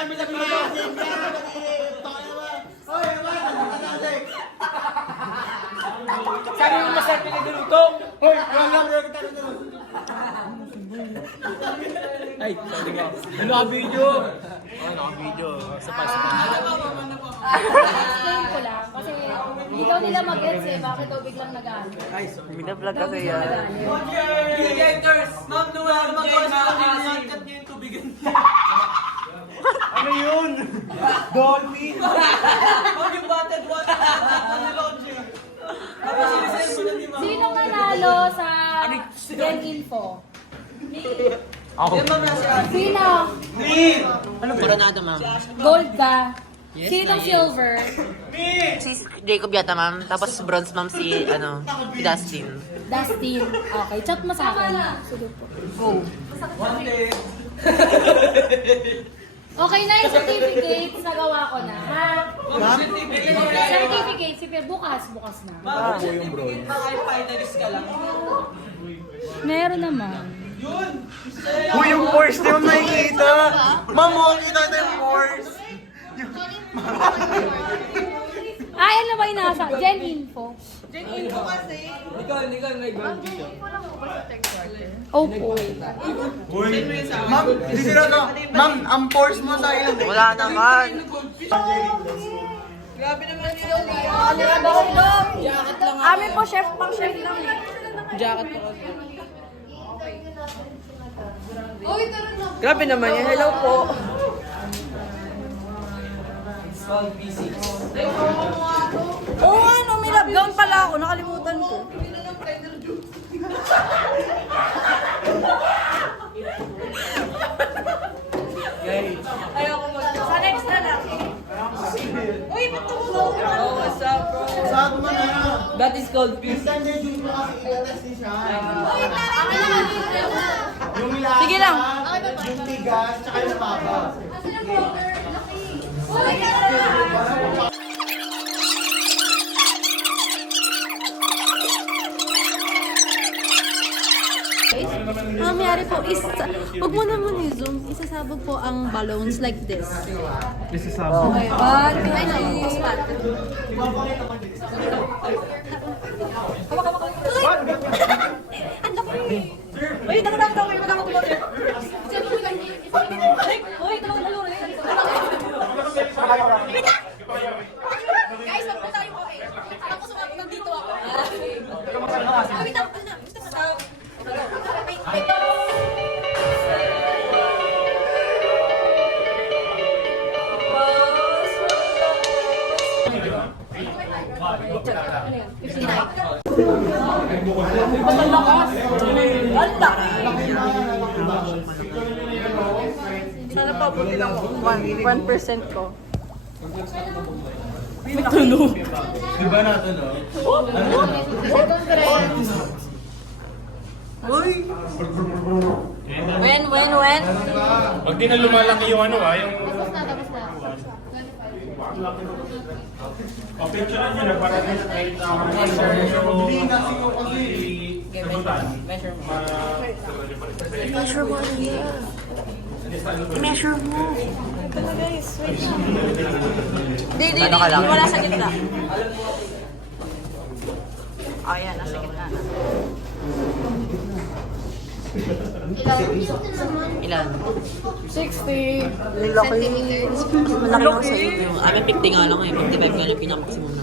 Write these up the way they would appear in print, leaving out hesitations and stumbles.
kami sa pinasin. Hoy, naman! Sabi mo masarap yung niluluto. Hoy, wala mo kita dito. Ay, sorry ka. Naka-video. Oo, naka-video. Sa Explain ko lang. Kasi ikaw nila mag-gets eh. Bakit daw biglang nag-ano? Ay, sorry. Binablog kasi yan. Creators! Ma'am, nung mag-post ko din, nakat niyo yung tubigan. Ano yun? Dolphin! Huwag yung battered water. Tapos sinisend mo na di ba? Sino nanalo sa Gen Info? Ako. Sino? Coronado, ma'am. Gold ka? Sino silver? Si Jacob yata, ma'am. Tapos bronze, ma'am, si Dustin. Dustin. Okay, chat mo sa akin. Sige po. Oh. One day. Okay na yung certificates. Nagawa ko na. Ha? Certificates. Sige, bukas na. Ma'am, certificate pa ay finalist ka lang. Meron naman. Uy, yung force di mo makikita! Ma'am, makikita na yung force! Ay, ano ba yung nasa? Gen Info. Ikaw, may gold dito. Opo. Uy, ma'am, di sila ka. Ma'am, ang force mo sa ilong. Wala naman. Grabe naman yun. Amin po, chef. Pang chef lang. Jacket pa kasi. Grabe naman yan. Hello po. It's called P6. Oo, ano, may love gown pala ako. Nakalimutan ko. Ayoko mo. Sa next na lang. Uy, ba't tumulong? Oh, what's up, bro? Saan mo na? That is called P6. Saan niya yung kasi itatest ni siya? Yung Sige lang. yung tigas, tsaka yung maba. Mangyari po is, huwag mo naman i-zoom, isasabog po ang balloons like this. This is how. Okay, one, two, three. Ang dami! Uy, tama. Uy, magkakakulong. Uy, tama. Guys, wag po tayo okay. Alam ko sumabog nandito ako. Wait, sana pa buti lang ako. 1% ko. Di ba natin, no? Uy! When? Pag di na lumalaki yung yung... Picturean nyo na para kahit Hindi na siyo kasi. Measure mo ano yan. Measure mo. Di. Ano ka lang? Wala sa gitna. Oh, yan. Nasa gitna na. Ilan? 60. Malaki lang sa iyo. Amin 50 nga lang eh. 55 nga lang pinaka-maximum na.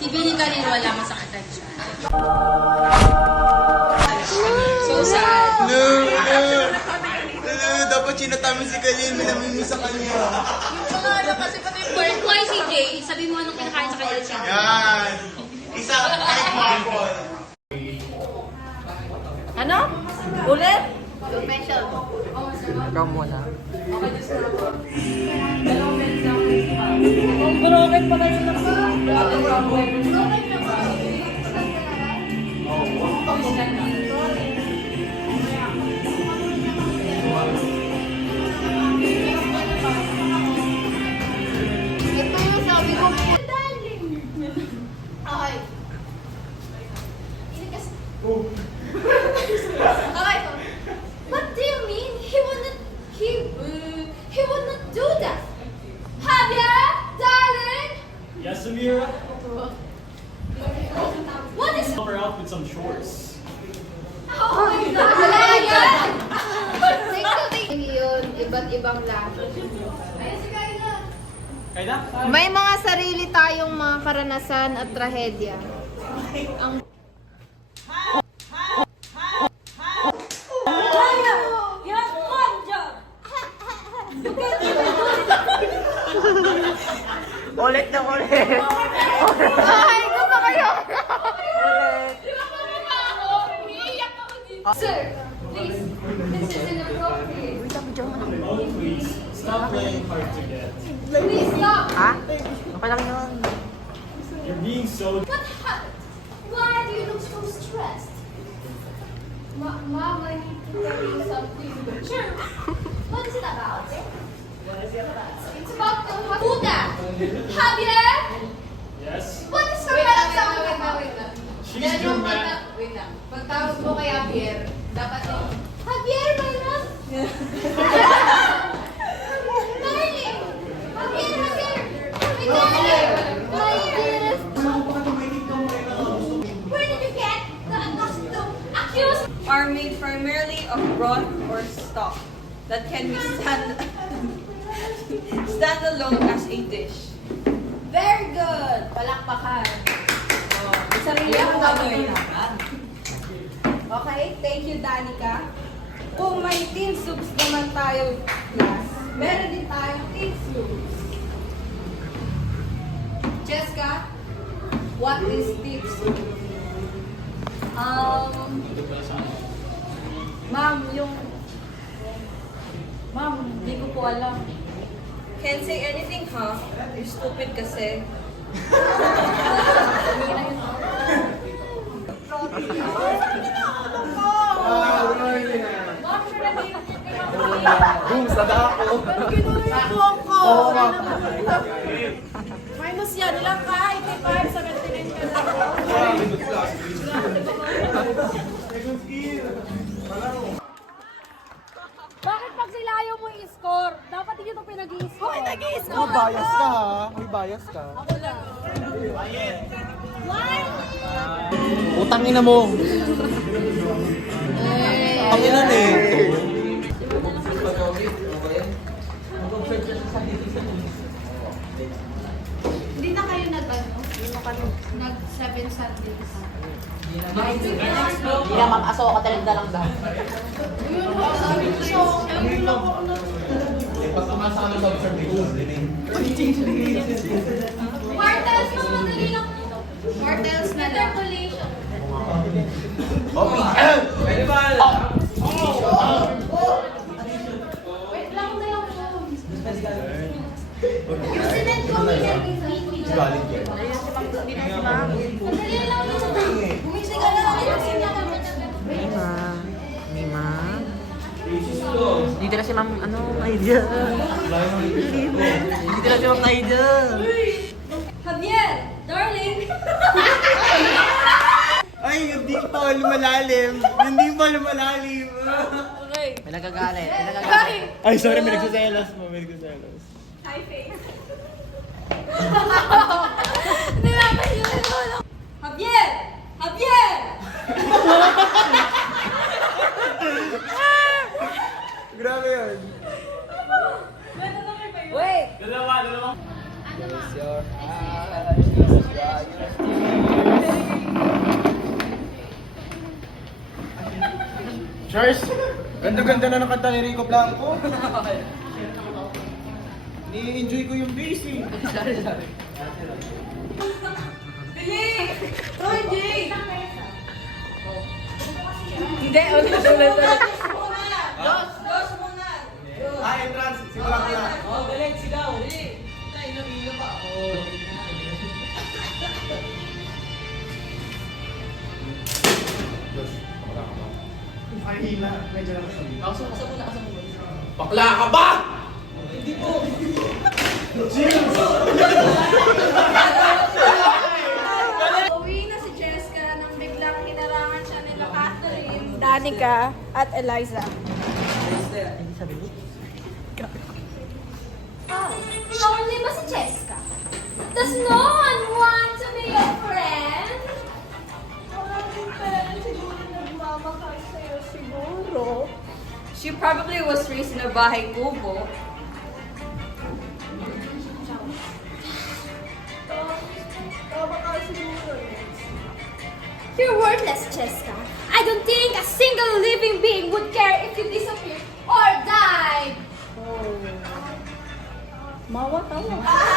Si Billy kanina wala masakatan siya. So sad. No! Dapat sinatami si Kalin, minamimiss sa kanya. Ano kasi pati yung boy si Jay, sabi mo anong kinakain sa kanya siya. Yan! Isa, kahit maapol. Ano? Ulit? Ikaw muna. Ang broken pa na sila pa. Ito yung sabi ko. What is... Help her out with some shorts. Oh my God! Wala yan! Thank yun, iba't ibang lahi. Ayun si Kayla. Kaya? May mga sarili tayong mga karanasan at trahedya. Ang Ulit na ulit. Ay, gusto ko yun! Sir, please. This is inappropriate. Please, stop playing hard to get. Please stop. Ha? Okay lang yun. You're being so... What happened? Why do you look so stressed? Mom, I need to tell you something. Sure. What is it about? It's about the Buddha. Javier? Yes? What is your Wait lang. She's Yan yung dramatic. wait lang. Pagtawag mo kay Javier, dapat yung, Javier, my love. Darling. Javier, Javier. My dearest. Where did you get the costume? Accused. Are made primarily of broth or stock that can be stand alone as a dish. very good! Palakpakan. May sarili akong ano eh. Okay, thank you, Danica. Kung may tin soups naman tayo, class, meron din tayong tin soups. Jessica, what is tin soup? Ma'am, Ma'am, hindi ko po alam. Can't say anything, huh? You're stupid kasi. Boom, sada ako. Oo, ma'am. Minus yan, ilang ka? 85, 79 ka lang. Bakit pag sila ayaw mo i-score? Dapat hindi ito pinag-i-score. Hoy, May bias ka ha. May bias ka. Utang ina mo. Ang ina nito. Hindi na kayo nag-7 Sundays. Hindi na mag-aso ka talaga lang daw. Quartels, no, madali lang. Quartels na lang. Interpolation. Wait lang na yung phone. Yung sinend ko, Galing yan. madali lang yun. Gumising ka lang. Mima. Dito na si Ma'am, Naida. Dito na si Ma'am Naida. Javier, darling! Ay, hindi pa lumalalim. Hindi pa lumalalim. May nagagalit. May nagagalit. Ay, sorry, may nagsaselos mo. May nagsaselos. Hi, face. Hindi naman yun. Javier! Javier! Grabe yun. Wait! Dalawa. Charles, ganda-ganda na ng kanta ni Rico Blanco. Ni-enjoy ko yung bass eh. Dili! Roy, Jay! Hindi, ulit. Dos muna! Ah, entrance. Simulan ko na. Oh, galing, sigaw. Dili! Tayo, ilo pa. Ay, hila. Medyo lang sa Bakla ka ba? Uwi na si Jessica nang biglang inarangan siya nila Catherine, Danica, at Eliza. Oh, lonely ba si Jessica? Does no one want to make Chloe was raised in a bahay kubo. You're worthless, Cheska. I don't think a single living being would care if you disappeared or died. Mawa tawa.